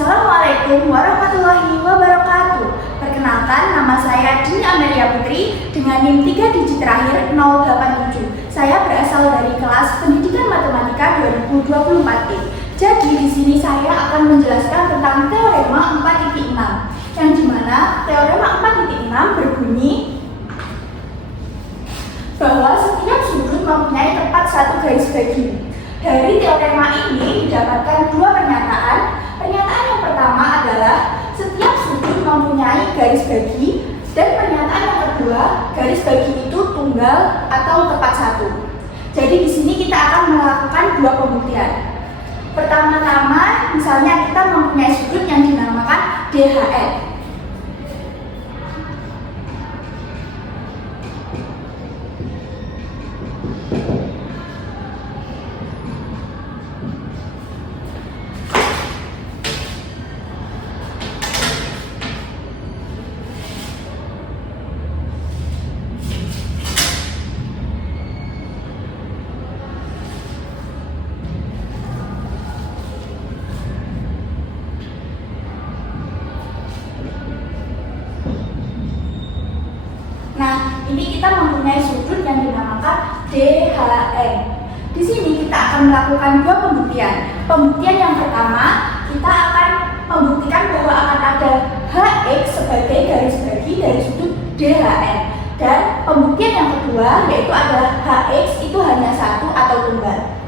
Assalamualaikum warahmatullahi wabarakatuh. Perkenalkan, nama saya Dini Amelia Putri dengan NIM 3 digit terakhir 087. Saya berasal dari kelas Pendidikan Matematika 2024E. Jadi di sini saya akan menjelaskan tentang teorema 4.6, yang dimana teorema 4.6 berbunyi bahwa setiap sudut mempunyai tepat satu garis bagi. Dari teorema ini didapatkan dua pernyataan. Pernyataan yang pertama adalah setiap sudut mempunyai garis bagi, dan pernyataan yang kedua, garis bagi itu tunggal atau tepat satu. Jadi di sini kita akan melakukan dua pembuktian. Pertama-tama, misalnya kita mempunyai sudut yang dinamakan DHN. Nah, ini kita mempunyai sudut yang dinamakan DHN. Di sini kita akan melakukan dua pembuktian. Pembuktian yang pertama, kita akan membuktikan bahwa akan ada HX sebagai garis bagi dari sudut DHN. Dan pembuktian yang kedua yaitu adalah HX itu hanya satu atau tunggal.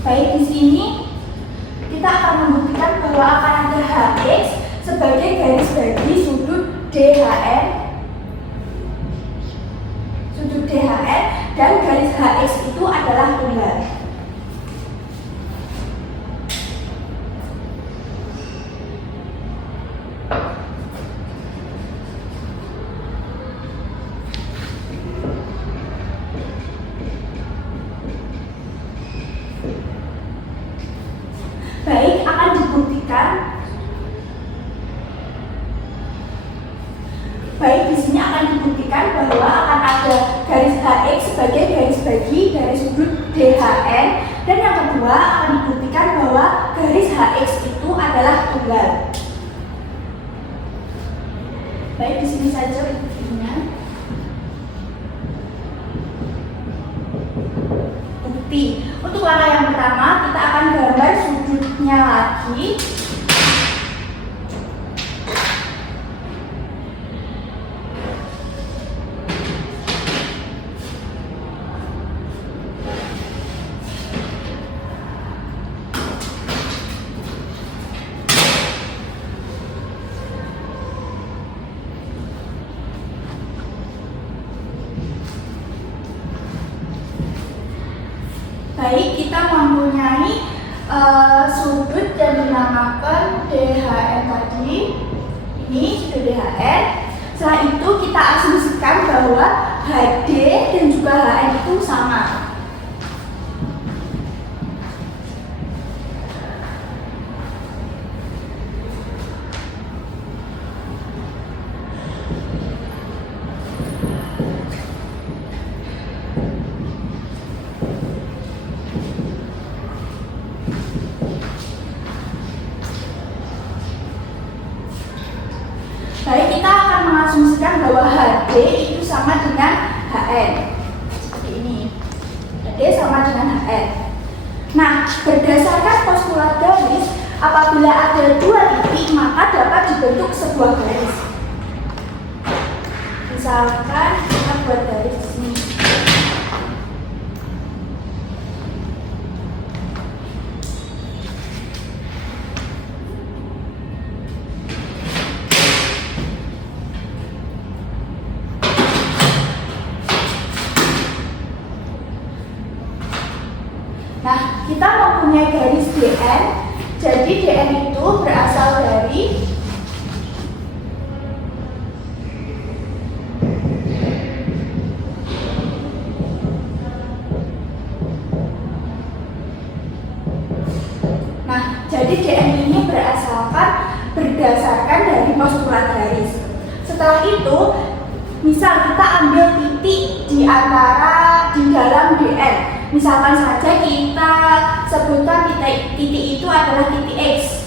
Baik, di sini kita akan membuktikan bahwa akan ada HX sebagai garis bagi sudut DHN, dan garis HX itu adalah tunggal. Baik, akan dibuktikan. Baik, di sini akan dibuktikan bahwa akan ada garis HX sebagai garis bagi dari sudut DHN, dan yang kedua akan dibuktikan bahwa garis HX itu adalah tunggal. Baik, di sini saja buktinya. Bukti. Untuk langkah yang pertama, kita akan gambar sudutnya lagi. Baik, kita mempunyai sudut yang dinamakan DHN tadi. Ini sudut DHN. Setelah itu kita asumsikan bahwa HD dan juga HN itu sama. Baik, kita akan mengasumsikan bahwa HD itu sama dengan HN. Seperti ini. HD sama dengan HN. Nah, berdasarkan postulat garis, apabila ada dua titik, maka dapat dibentuk sebuah garis. Misalkan kita buat garis di sini. yaitu berasal dari jadi Dn ini berdasarkan dari postulat garis. Setelah itu, misal kita ambil titik di dalam Dn. Misalkan saja kita sebutkan titik itu adalah titik X.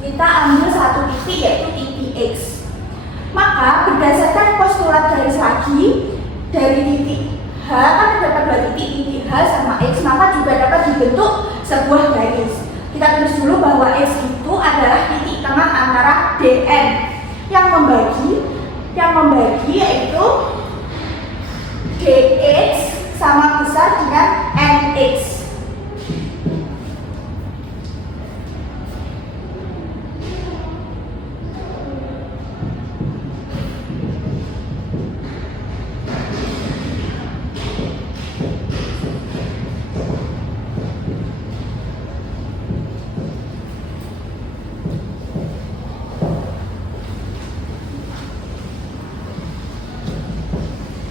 Kita ambil satu titik yaitu titik X. Maka berdasarkan postulat garis lagi dari titik H kan dapat dua titik H sama X, maka juga dapat dibentuk sebuah garis. Kita tulis dulu bahwa X itu adalah titik tengah antara Dn. Yang membagi yaitu Dx sama besar dengan Nx.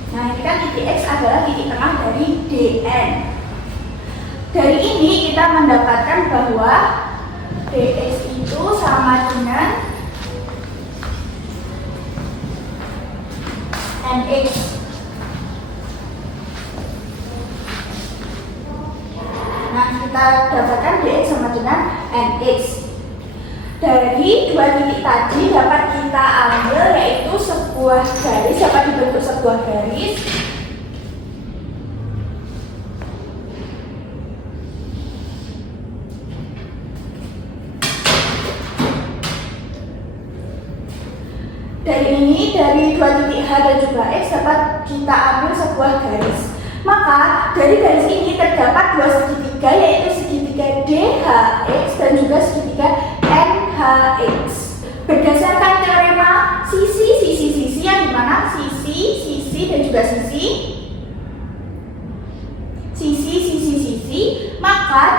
Nah, ini kan titik X adalah titik tengah dari Dn. Dari ini kita mendapatkan bahwa Dx itu sama dengan Nx. Nah, kita dapatkan Dx sama dengan Nx. Dari dua titik tadi dapat kita ambil yaitu sebuah garis, dapat dibentuk sebuah garis dari dua titik H dan juga X dapat kita ambil sebuah garis. Maka dari garis ini terdapat dua segitiga yaitu segitiga DHX dan juga segitiga NHX. Berdasarkan teorema sisi yang dimana sisi dan juga sisi, maka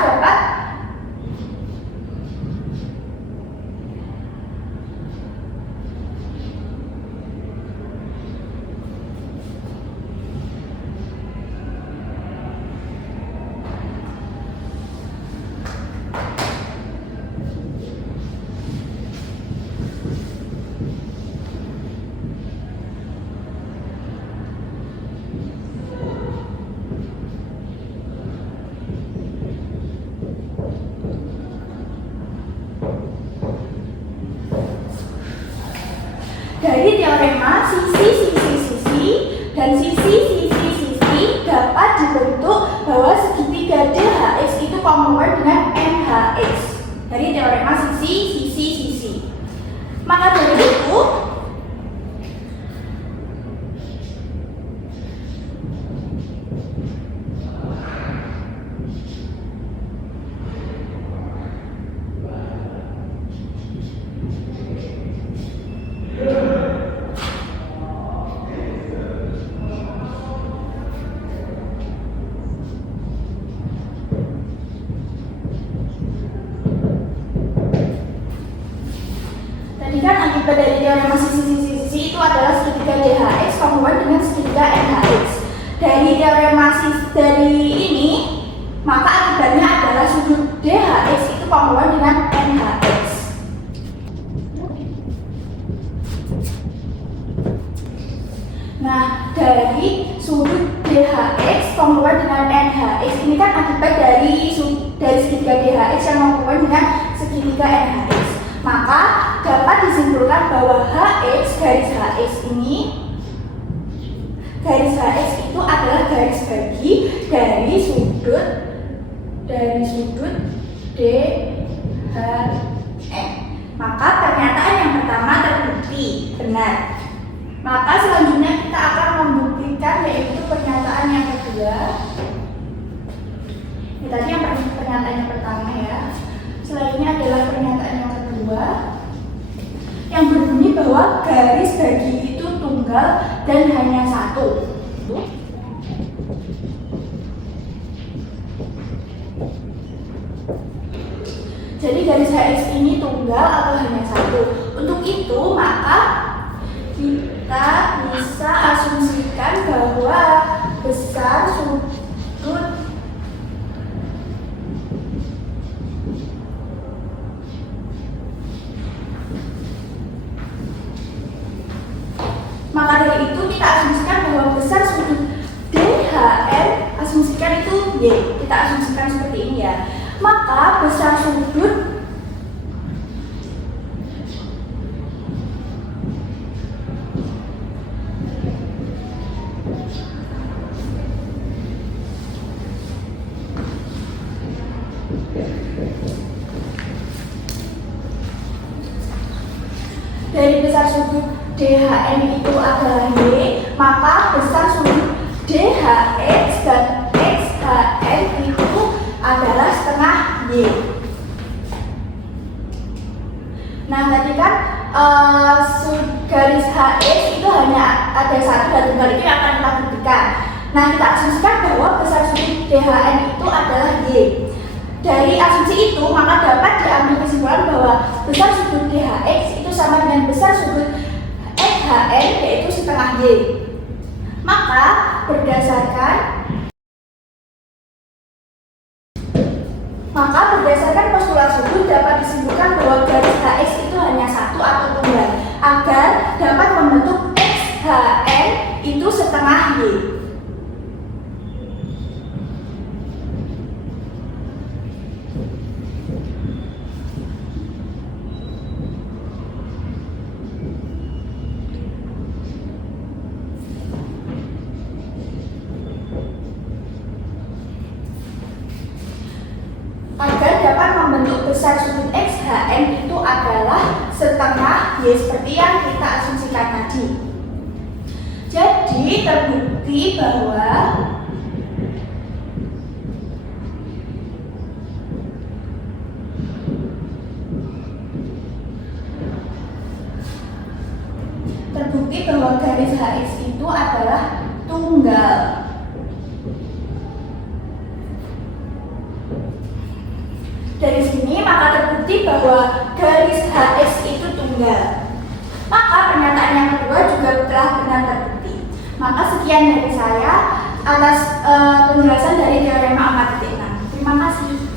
dapat dari teorema sisi dan sisi dapat dibentuk bahwa segitiga DHX itu kongruent dengan NHX dari teorema sisi. Maka dari itu akibat dari teorema sisi itu adalah segitiga DHX kongruent dengan segitiga NHX. Dari teorema dari ini, maka akibatnya adalah sudut DHX itu kongruent dengan NHX. Nah, dari sudut DHX kongruent dengan NHX ini kan akibat dari segitiga DHX yang kongruent dengan segitiga NHX. Maka dapat disimpulkan bahwa garis HX itu adalah garis bagi dari sudut DHN. Maka pernyataan yang pertama terbukti benar. Maka selanjutnya kita akan membuktikan yaitu pernyataan yang kedua. Ini tadi yang pernyataan yang pertama ya. Selanjutnya adalah pernyataan yang kedua yang berbunyi bahwa garis bagi itu tunggal dan hanya satu. garis HX ini tunggal atau hanya satu. Untuk itu maka kita bisa asumsikan bahwa besar sudut maka dari itu kita asumsikan bahwa besar sudut DHN, asumsikan itu Y, kita asumsikan seperti ini ya. Maka besar sudut dari besar sudut DHN itu adalah Y, maka besar sudut DHX dan XHN itu adalah setengah Y. Nah, tadi kan garis HX itu hanya ada satu dan tunggal itu yang akan kita buktikan. Nah, kita asumsikan bahwa besar sudut DHN itu adalah Y. Dari asumsi itu, maka dapat diambil kesimpulan bahwa besar sudut DHX itu sama dengan besar sudut XHN, yaitu setengah Y. Maka berdasarkan postulat sudut dapat disimpulkan bahwa garis HX itu hanya satu atau tunggal agar dapat membentuk XHN itu setengah Y. Agar dapat membentuk besar sudut XHN itu adalah setengah Y seperti yang kita asumsikan tadi. Jadi terbukti bahwa garis HX itu adalah tunggal. Dari sini maka terbukti bahwa garis HX itu tunggal. Maka pernyataan yang kedua juga telah benar terbukti. Maka sekian dari saya atas penjelasan dari teorema 4.6. Terima kasih.